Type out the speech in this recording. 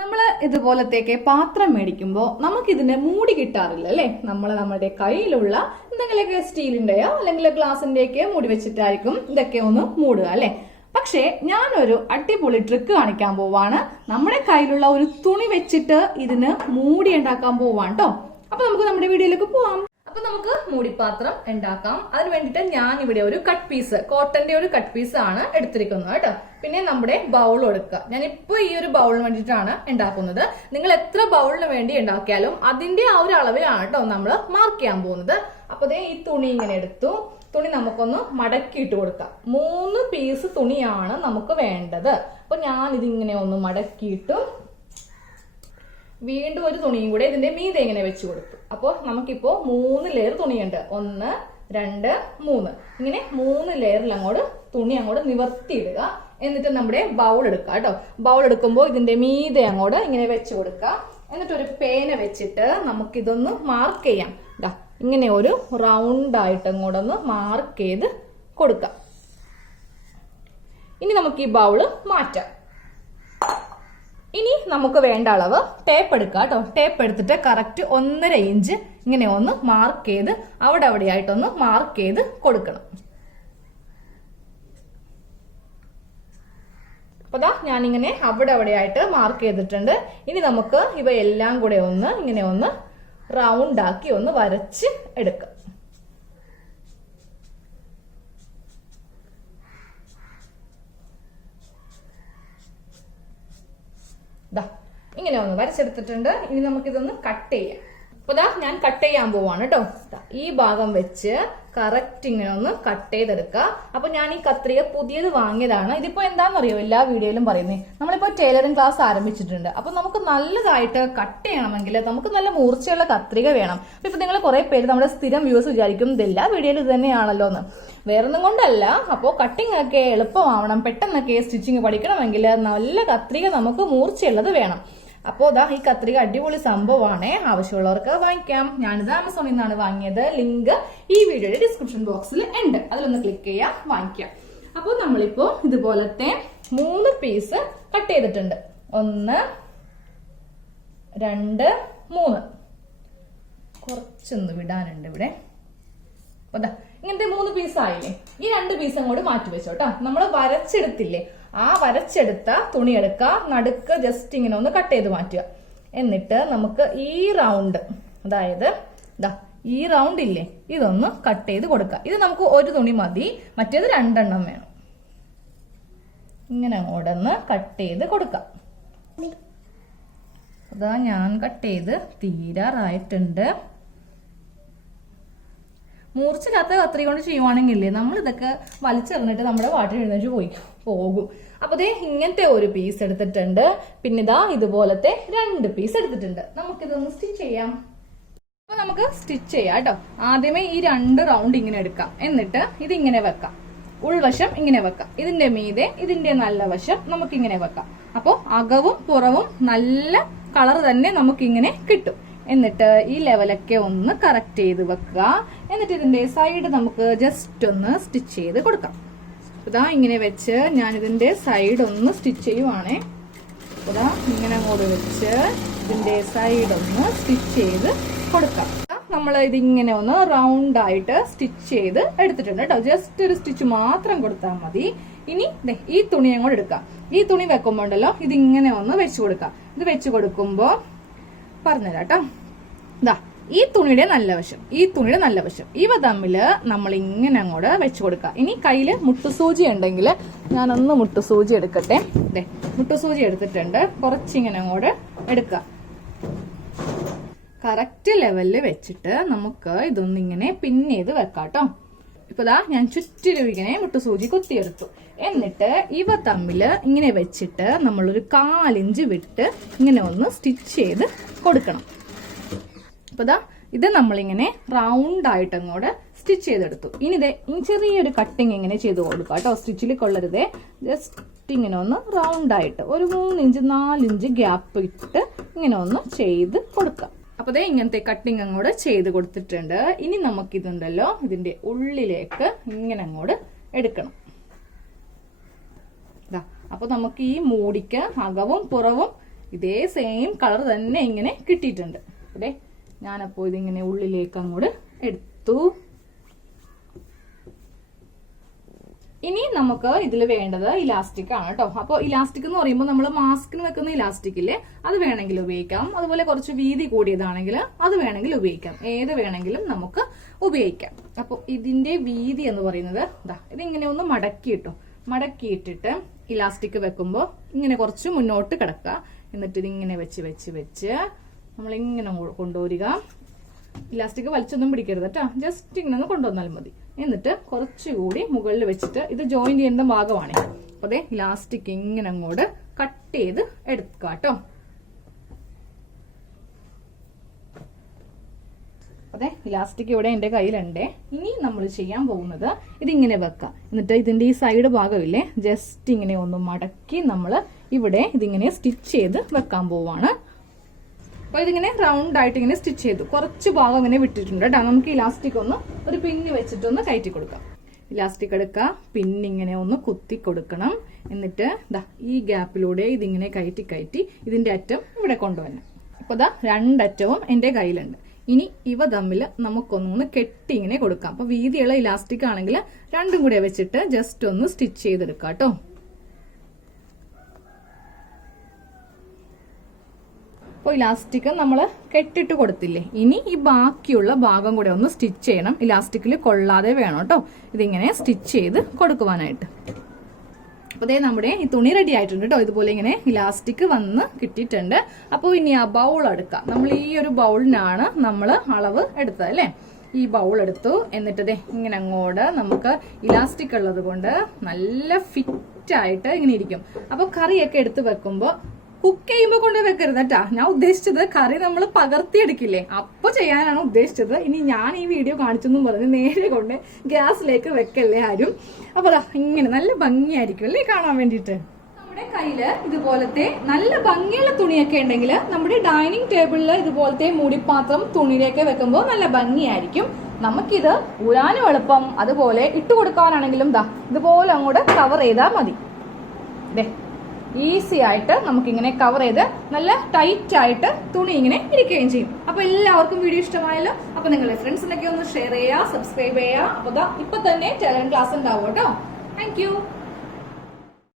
നമ്മൾ ഇതുപോലത്തേക്ക് പാത്രം മേടിക്കുമ്പോൾ നമുക്കിതിന്റെ മൂടി കിട്ടാറില്ല അല്ലെ. നമ്മുടെ കയ്യിലുള്ള എന്തെങ്കിലുമൊക്കെ സ്റ്റീലിന്റെയോ അല്ലെങ്കിൽ ഗ്ലാസിന്റെയൊക്കെ മൂടി വെച്ചിട്ടായിരിക്കും ഇതൊക്കെ ഒന്ന് മൂടുക അല്ലെ. പക്ഷേ ഞാനൊരു അടിപൊളി ട്രിക്ക് കാണിക്കാൻ പോവാണ്. നമ്മുടെ കയ്യിലുള്ള ഒരു തുണി വെച്ചിട്ട് ഇതിന് മൂടി ഉണ്ടാക്കാൻ പോവാണ് കേട്ടോ. അപ്പൊ നമുക്ക് നമ്മുടെ വീഡിയോയിലേക്ക് പോവാം. അപ്പൊ നമുക്ക് മൂടിപ്പാത്രം ഉണ്ടാക്കാം. അതിന് വേണ്ടിയിട്ട് ഞാൻ ഇവിടെ ഒരു കട്ട് പീസ്, കോട്ടന്റെ ഒരു കട്ട് പീസ് ആണ് എടുത്തിരിക്കുന്നത് കേട്ടോ. പിന്നെ നമ്മുടെ ബൗൾ എടുക്കുക. ഞാൻ ഇപ്പൊ ഈ ഒരു ബൗളിന് വേണ്ടിയിട്ടാണ് ഉണ്ടാക്കുന്നത്. നിങ്ങൾ എത്ര ബൗളിന് വേണ്ടി ഉണ്ടാക്കിയാലും അതിന്റെ ആ ഒരു അളവിലാണ് കേട്ടോ നമ്മൾ മാർക്ക് ചെയ്യാൻ പോകുന്നത്. അപ്പൊ ഈ തുണി ഇങ്ങനെ എടുത്തു. തുണി നമുക്കൊന്ന് മടക്കിയിട്ട് കൊടുക്കാം. 3 പീസ് തുണിയാണ് നമുക്ക് വേണ്ടത്. അപ്പൊ ഞാൻ ഇതിങ്ങനെ ഒന്ന് മടക്കിയിട്ടു വീണ്ടും ഒരു തുണിയും കൂടെ ഇതിന്റെ മീതെ ഇങ്ങനെ വെച്ച് കൊടുത്തു. അപ്പോൾ നമുക്കിപ്പോ 3 ലെയർ തുണിയുണ്ട്. 1, 2, 3 ഇങ്ങനെ 3 ലെയറിൽ തുണി അങ്ങോട്ട് നിവർത്തിയിടുക. എന്നിട്ട് നമ്മുടെ ബൗൾ എടുക്കുക കേട്ടോ. ബൗൾ എടുക്കുമ്പോൾ ഇതിന്റെ മീതെ അങ്ങോട്ട് ഇങ്ങനെ വെച്ച് കൊടുക്കുക. എന്നിട്ട് ഒരു പേന വെച്ചിട്ട് നമുക്കിതൊന്ന് മാർക്ക് ചെയ്യാം. ഇങ്ങനെ ഒരു റൗണ്ട് ആയിട്ട് അങ്ങോട്ടൊന്ന് മാർക്ക് ചെയ്ത് കൊടുക്കാം. ഇനി നമുക്ക് ഈ ബൗള് മാറ്റാം. ഇനി നമുക്ക് വേണ്ട അളവ് ടേപ്പ് എടുക്കുക കേട്ടോ. ടേപ്പ് എടുത്തിട്ട് കറക്റ്റ് 1.5 ഇഞ്ച് ഇങ്ങനെ ഒന്ന് മാർക്ക് ചെയ്ത് അവിടെ ആയിട്ടൊന്ന് മാർക്ക് ചെയ്ത് കൊടുക്കണം. അപ്പൊ ഞാനിങ്ങനെ അവിടെ ആയിട്ട് മാർക്ക് ചെയ്തിട്ടുണ്ട്. ഇനി നമുക്ക് ഇവയെല്ലാം കൂടെ ഇങ്ങനെ ഒന്ന് റൗണ്ട് ആക്കി ഒന്ന് വരച്ച് എടുക്കാം. ഇങ്ങനെ ഒന്ന് വരച്ചെടുത്തിട്ടുണ്ട്. ഇനി നമുക്കിതൊന്ന് കട്ട് ചെയ്യാം. അപ്പൊ ഞാൻ കട്ട് ചെയ്യാൻ പോവാണ് കേട്ടോ. ഈ ഭാഗം വെച്ച് കറക്റ്റ് ഇങ്ങനെ ഒന്ന് കട്ട് ചെയ്തെടുക്കുക. അപ്പൊ ഞാൻ ഈ കത്രിക പുതിയത് വാങ്ങിയതാണ്. ഇതിപ്പോ എന്താണെന്നറിയോ, എല്ലാ വീഡിയോയിലും പറയുന്നേ, നമ്മളിപ്പോ ടൈലറിംഗ് ക്ലാസ് ആരംഭിച്ചിട്ടുണ്ട്. അപ്പൊ നമുക്ക് നല്ലതായിട്ട് കട്ട് ചെയ്യണമെങ്കിൽ നമുക്ക് നല്ല മൂർച്ചയുള്ള കത്രിക വേണം. ഇപ്പൊ നിങ്ങൾ കുറെ പേര് നമ്മുടെ സ്ഥിരം വ്യൂസ് വിചാരിക്കും ഇതെല്ലാ വീഡിയോയിലും ഇത് തന്നെയാണല്ലോ എന്ന്. വേറൊന്നും കൊണ്ടല്ല. അപ്പോൾ കട്ടിംഗ് ഒക്കെ എളുപ്പമാവണം, പെട്ടെന്നൊക്കെ സ്റ്റിച്ചിങ് പഠിക്കണമെങ്കിൽ നല്ല കത്രിക നമുക്ക് മൂർച്ചയുള്ളത് വേണം. അപ്പോൾ ഈ കത്രിക അടിപൊളി സംഭവമാണ്. ആവശ്യമുള്ളവർക്ക് വാങ്ങിക്കാം. ഞാനിത് ആമസോണിൽ നിന്നാണ് വാങ്ങിയത്. ലിങ്ക് ഈ വീഡിയോയുടെ ഡിസ്ക്രിപ്ഷൻ ബോക്സിൽ ഉണ്ട്. അതിലൊന്ന് ക്ലിക്ക് ചെയ്യാം, വാങ്ങിക്കാം. അപ്പോൾ നമ്മളിപ്പോ ഇതുപോലത്തെ 3 പീസ് കട്ട് ചെയ്തിട്ടുണ്ട്. 1, 2, 3 കുറച്ചൊന്ന് വിടാനുണ്ട് ഇവിടെ. അപ്പൊ ഇങ്ങനത്തെ 3 പീസ് ആയില്ലേ. ഈ 2 പീസ് അങ്ങോട്ട് മാറ്റി വെച്ചോട്ടോ. നമ്മൾ വരച്ചെടുത്തില്ലേ, ആ വരച്ചെടുത്ത തുണി എടുക്കുക, നടുക്ക് ജസ്റ്റ് ഇങ്ങനെ ഒന്ന് കട്ട് ചെയ്ത് മാറ്റുക. എന്നിട്ട് നമുക്ക് ഈ റൗണ്ട്, അതായത് ഈ റൗണ്ട് ഇല്ലേ, ഇതൊന്ന് കട്ട് ചെയ്ത് കൊടുക്കുക. ഇത് നമുക്ക് ഒരു തുണി മതി, മറ്റേത് 2 എണ്ണം വേണം. ഇങ്ങനെ അങ്ങോട്ടൊന്ന് കട്ട് ചെയ്ത് കൊടുക്കാം. ഞാൻ കട്ട് ചെയ്ത് തീരാറായിട്ടുണ്ട്. മൂർച്ചയില്ലാത്ത കത്രി കൊണ്ട് ചെയ്യുവാണെങ്കിൽ നമ്മൾ ഇതൊക്കെ വലിച്ചെറിഞ്ഞിട്ട് നമ്മുടെ വാട്ടിൽ എഴുന്നേറ്റ് പോകും. അപ്പൊ ഇങ്ങനത്തെ ഒരു പീസ് എടുത്തിട്ടുണ്ട്. പിന്നെ ഇതുപോലത്തെ 2 പീസ് എടുത്തിട്ടുണ്ട്. നമുക്കിതൊന്ന് സ്റ്റിച്ച് ചെയ്യാം. അപ്പൊ നമുക്ക് സ്റ്റിച്ച് ചെയ്യാം കേട്ടോ. ആദ്യമേ ഈ 2 റൗണ്ട് ഇങ്ങനെ എടുക്കാം. എന്നിട്ട് ഇതിങ്ങനെ വെക്കാം. ഉൾവശം ഇങ്ങനെ വെക്കാം. ഇതിന്റെ മീതെ ഇതിന്റെ നല്ല വശം നമുക്കിങ്ങനെ വെക്കാം. അപ്പൊ അകവും പുറവും നല്ല കളർ തന്നെ നമുക്കിങ്ങനെ കിട്ടും. എന്നിട്ട് ഈ ലെവലൊക്കെ ഒന്ന് കറക്റ്റ് ചെയ്ത് വെക്കുക. എന്നിട്ട് ഇതിന്റെ സൈഡ് നമുക്ക് ജസ്റ്റ് ഒന്ന് സ്റ്റിച്ച് ചെയ്ത് കൊടുക്കാം. ഇങ്ങനെ വെച്ച് ഞാൻ ഇതിന്റെ സൈഡ് ഒന്ന് സ്റ്റിച്ച് ചെയ്യുവാണേ. ഇങ്ങനെ അങ്ങോട്ട് വെച്ച് ഇതിന്റെ സൈഡ് ഒന്ന് സ്റ്റിച്ച് ചെയ്ത് കൊടുക്കാം. നമ്മൾ ഇതിങ്ങനെ ഒന്ന് റൗണ്ട് ആയിട്ട് സ്റ്റിച്ച് ചെയ്ത് എടുത്തിട്ടുണ്ട് കേട്ടോ. ജസ്റ്റ് ഒരു സ്റ്റിച്ച് മാത്രം കൊടുത്താൽ മതി. ഇനി ഈ തുണി അങ്ങോട്ട് എടുക്കാം. ഈ തുണി വെക്കുമ്പോണ്ടല്ലോ ഇതിങ്ങനെ ഒന്ന് വെച്ചു കൊടുക്കാം. ഇത് വെച്ച് കൊടുക്കുമ്പോ പറഞ്ഞുതരാം കേട്ടോ. ഈ തുണിയുടെ നല്ല വശം, ഈ തുണിയുടെ നല്ല വശം, ഇവ തമ്മില് നമ്മൾ ഇങ്ങനെ അങ്ങോട്ട് വെച്ചു കൊടുക്കുക. ഇനി കയ്യില് മുട്ടുസൂചി ഉണ്ടെങ്കിൽ ഞാനൊന്ന് മുട്ടുസൂചി എടുക്കട്ടെ. മുട്ടുസൂചി എടുത്തിട്ടുണ്ട്. കുറച്ചിങ്ങനെ അങ്ങോട്ട് എടുക്കുക. കറക്റ്റ് ലെവലില് വെച്ചിട്ട് നമുക്ക് ഇതൊന്നിങ്ങനെ പിൻ ചെയ്ത് വെക്കാം കേട്ടോ. ഇപ്പൊ ഞാൻ ചുറ്റിലും ഇങ്ങനെ മുട്ടുസൂചി കുത്തിയെടുത്തു. എന്നിട്ട് ഇവ തമ്മില് ഇങ്ങനെ വെച്ചിട്ട് നമ്മളൊരു 1/4 ഇഞ്ച് വിട്ട് ഇങ്ങനെ ഒന്ന് സ്റ്റിച്ച് ചെയ്ത് കൊടുക്കണം. അപ്പൊ ഇത് നമ്മളിങ്ങനെ റൗണ്ട് ആയിട്ട് അങ്ങോട്ട് സ്റ്റിച്ച് ചെയ്തെടുത്തു. ഇനി ചെറിയൊരു കട്ടിങ് ഇങ്ങനെ ചെയ്ത് കൊടുക്കുക കേട്ടോ. സ്റ്റിച്ചിൽ കൊള്ളരുതേ. ജസ്റ്റ് ഇങ്ങനെ ഒന്ന് റൗണ്ട് ആയിട്ട് ഒരു 3 ഇഞ്ച് 4 ഇഞ്ച് ഗ്യാപ്പ് ഇട്ട് ഇങ്ങനെ ഒന്ന് ചെയ്ത് കൊടുക്കാം. അപ്പൊ ഇങ്ങനത്തെ കട്ടിങ് അങ്ങോട്ട് ചെയ്ത് കൊടുത്തിട്ടുണ്ട്. ഇനി നമുക്കിതുണ്ടല്ലോ ഇതിന്റെ ഉള്ളിലേക്ക് ഇങ്ങനെ അങ്ങോട്ട് എടുക്കണം. അപ്പൊ നമുക്ക് ഈ മൂടിക്ക് അകവും പുറവും ഇതേ സെയിം കളർ തന്നെ ഇങ്ങനെ കിട്ടിയിട്ടുണ്ട്. അതെ, ഞാനപ്പോ ഇതിങ്ങനെ ഉള്ളിലേക്ക് അങ്ങോട്ട് എടുത്തു. ഇനി നമുക്ക് ഇതിൽ വേണ്ടത് ഇലാസ്റ്റിക് ആണ് കേട്ടോ. അപ്പോൾ ഇലാസ്റ്റിക് എന്ന് പറയുമ്പോൾ നമ്മൾ മാസ്കിന് വെക്കുന്ന ഇലാസ്റ്റിക് ഇല്ലേ, അത് വേണമെങ്കിൽ ഉപയോഗിക്കാം. അതുപോലെ കുറച്ച് വീതി കൂടിയതാണെങ്കിൽ അത് വേണമെങ്കിൽ ഉപയോഗിക്കാം. ഏത് വേണമെങ്കിലും നമുക്ക് ഉപയോഗിക്കാം. അപ്പോൾ ഇതിന്റെ വീതി എന്ന് പറയുന്നത് ഇതിങ്ങനെ ഒന്ന് മടക്കിയിട്ടിട്ട് ഇലാസ്റ്റിക് വെക്കുമ്പോൾ ഇങ്ങനെ കുറച്ച് മുന്നോട്ട് കിടക്കുക. എന്നിട്ട് ഇതിങ്ങനെ വെച്ച് നമ്മളിങ്ങനെ കൊണ്ടുവരിക. ഇലാസ്റ്റിക് വലിച്ചൊന്നും പിടിക്കരുത് കേട്ടോ, ജസ്റ്റ് ഇങ്ങനെ ഒന്ന് കൊണ്ടുവന്നാൽ മതി. എന്നിട്ട് കുറച്ചുകൂടി മുകളിൽ വെച്ചിട്ട്, ഇത് ജോയിന്റ് ചെയ്യുന്ന ഭാഗമാണ്. അപ്പൊ അതെ, ഇലാസ്റ്റിക് ഇങ്ങനെ അങ്ങോട്ട് കട്ട് ചെയ്ത് എടുക്കുക കേട്ടോ. അതെ, ഇലാസ്റ്റിക് ഇവിടെ എന്റെ കയ്യിലുണ്ട്. ഇനി നമ്മൾ ചെയ്യാൻ പോകുന്നത് ഇതിങ്ങനെ വെക്കാം. എന്നിട്ട് ഇതിന്റെ ഈ സൈഡ് ഭാഗമില്ലേ, ജസ്റ്റ് ഇങ്ങനെ ഒന്ന് മടക്കി നമ്മൾ ഇവിടെ ഇതിങ്ങനെ സ്റ്റിച്ച് ചെയ്ത് വെക്കാൻ പോവാണ്. അപ്പൊ ഇതിങ്ങനെ റൗണ്ട് ആയിട്ട് ഇങ്ങനെ സ്റ്റിച്ച് ചെയ്തു. കുറച്ച് ഭാഗം ഇങ്ങനെ വിട്ടിട്ടുണ്ട് കേട്ടോ. നമുക്ക് ഇലാസ്റ്റിക് ഒന്ന് ഒരു പിന്ന് വെച്ചിട്ടൊന്ന് കയറ്റി കൊടുക്കാം. ഇലാസ്റ്റിക് എടുക്കുക, പിന്നിങ്ങനെ ഒന്ന് കുത്തി കൊടുക്കണം. എന്നിട്ട് ഈ ഗ്യാപ്പിലൂടെ ഇതിങ്ങനെ കയറ്റി ഇതിന്റെ അറ്റം ഇവിടെ കൊണ്ടുവരണം. അപ്പൊ രണ്ടറ്റവും എന്റെ കയ്യിലുണ്ട്. ഇനി ഇവ തമ്മിൽ നമുക്കൊന്ന് കെട്ടി ഇങ്ങനെ കൊടുക്കാം. അപ്പൊ വീതിയുള്ള ഇലാസ്റ്റിക് ആണെങ്കിൽ രണ്ടും കൂടെ വെച്ചിട്ട് ജസ്റ്റ് ഒന്ന് സ്റ്റിച്ച് ചെയ്തെടുക്കാം കേട്ടോ. അപ്പോൾ ഇലാസ്റ്റിക് നമ്മൾ കെട്ടിട്ട് കൊടുത്തില്ലേ, ഇനി ഈ ബാക്കിയുള്ള ഭാഗം കൂടെ ഒന്ന് സ്റ്റിച്ച് ചെയ്യണം. ഇലാസ്റ്റിക്കിൽ കൊള്ളാതെ വേണം കേട്ടോ ഇതിങ്ങനെ സ്റ്റിച്ച് ചെയ്ത് കൊടുക്കുവാനായിട്ട്. അപ്പോൾ ദേ നമ്മുടെ ഈ തുണി റെഡി ആയിട്ടുണ്ട് കേട്ടോ. ഇതുപോലെ ഇങ്ങനെ ഇലാസ്റ്റിക് വന്ന് കിട്ടിയിട്ടുണ്ട്. അപ്പോൾ ഇനി ആ ബൗൾ എടുക്കാം. നമ്മൾ ഈ ഒരു ബൗളിനാണ് നമ്മൾ അളവ് എടുത്തത് അല്ലേ. ഈ ബൗൾ എടുത്തു. എന്നിട്ട് ദേ ഇങ്ങനെ അങ്ങോട്ട് നമുക്ക് ഇലാസ്റ്റിക് ഉള്ളത് കൊണ്ട് നല്ല ഫിറ്റ് ആയിട്ട് ഇങ്ങനെ ഇരിക്കും. അപ്പോൾ കറിയൊക്കെ എടുത്ത് വെക്കുമ്പോൾ കുക്ക് ചെയ്യുമ്പോൾ കൊണ്ട് വെക്കരുത് കേട്ടാ. ഞാൻ ഉദ്ദേശിച്ചത് കറി നമ്മൾ പകർത്തിയെടുക്കില്ലേ, അപ്പൊ ചെയ്യാനാണ് ഉദ്ദേശിച്ചത്. ഇനി ഞാൻ ഈ വീഡിയോ കാണിച്ചെന്നും പറഞ്ഞ് നേരെ കൊണ്ട് ഗ്യാസിലേക്ക് വെക്കല്ലേ ആരും. അപ്പൊ ഇങ്ങനെ നല്ല ഭംഗിയായിരിക്കും അല്ലേ കാണാൻ വേണ്ടിയിട്ട്. നമ്മുടെ കയ്യില് ഇതുപോലത്തെ നല്ല ഭംഗിയുള്ള തുണിയൊക്കെ ഉണ്ടെങ്കിൽ നമ്മുടെ ഡൈനിങ് ടേബിളിൽ ഇതുപോലത്തെ മൂടിപ്പാത്രം തുണിയിലേക്ക് വെക്കുമ്പോൾ നല്ല ഭംഗിയായിരിക്കും. നമുക്കിത് ഊരാനും എളുപ്പം, അതുപോലെ ഇട്ട് കൊടുക്കാനാണെങ്കിലും ഇതുപോലെ അങ്ങോട്ട് കവർ ചെയ്താൽ മതി. ഈസി ആയിട്ട് നമുക്കിങ്ങനെ കവർ ചെയ്ത് നല്ല ടൈറ്റ് ആയിട്ട് തുണി ഇങ്ങനെ ഇരിക്കുകയും ചെയ്യും. അപ്പൊ എല്ലാവർക്കും വീഡിയോ ഇഷ്ടമായല്ലോ. അപ്പൊ നിങ്ങളുടെ ഫ്രണ്ട്സിനൊക്കെ ഒന്ന് ഷെയർ ചെയ്യുക, സബ്സ്ക്രൈബ് ചെയ്യുക. അപ്പൊ ഇപ്പൊ തന്നെ ടാലന്റ് ക്ലാസ് ഉണ്ടാവും കേട്ടോ. Thank you.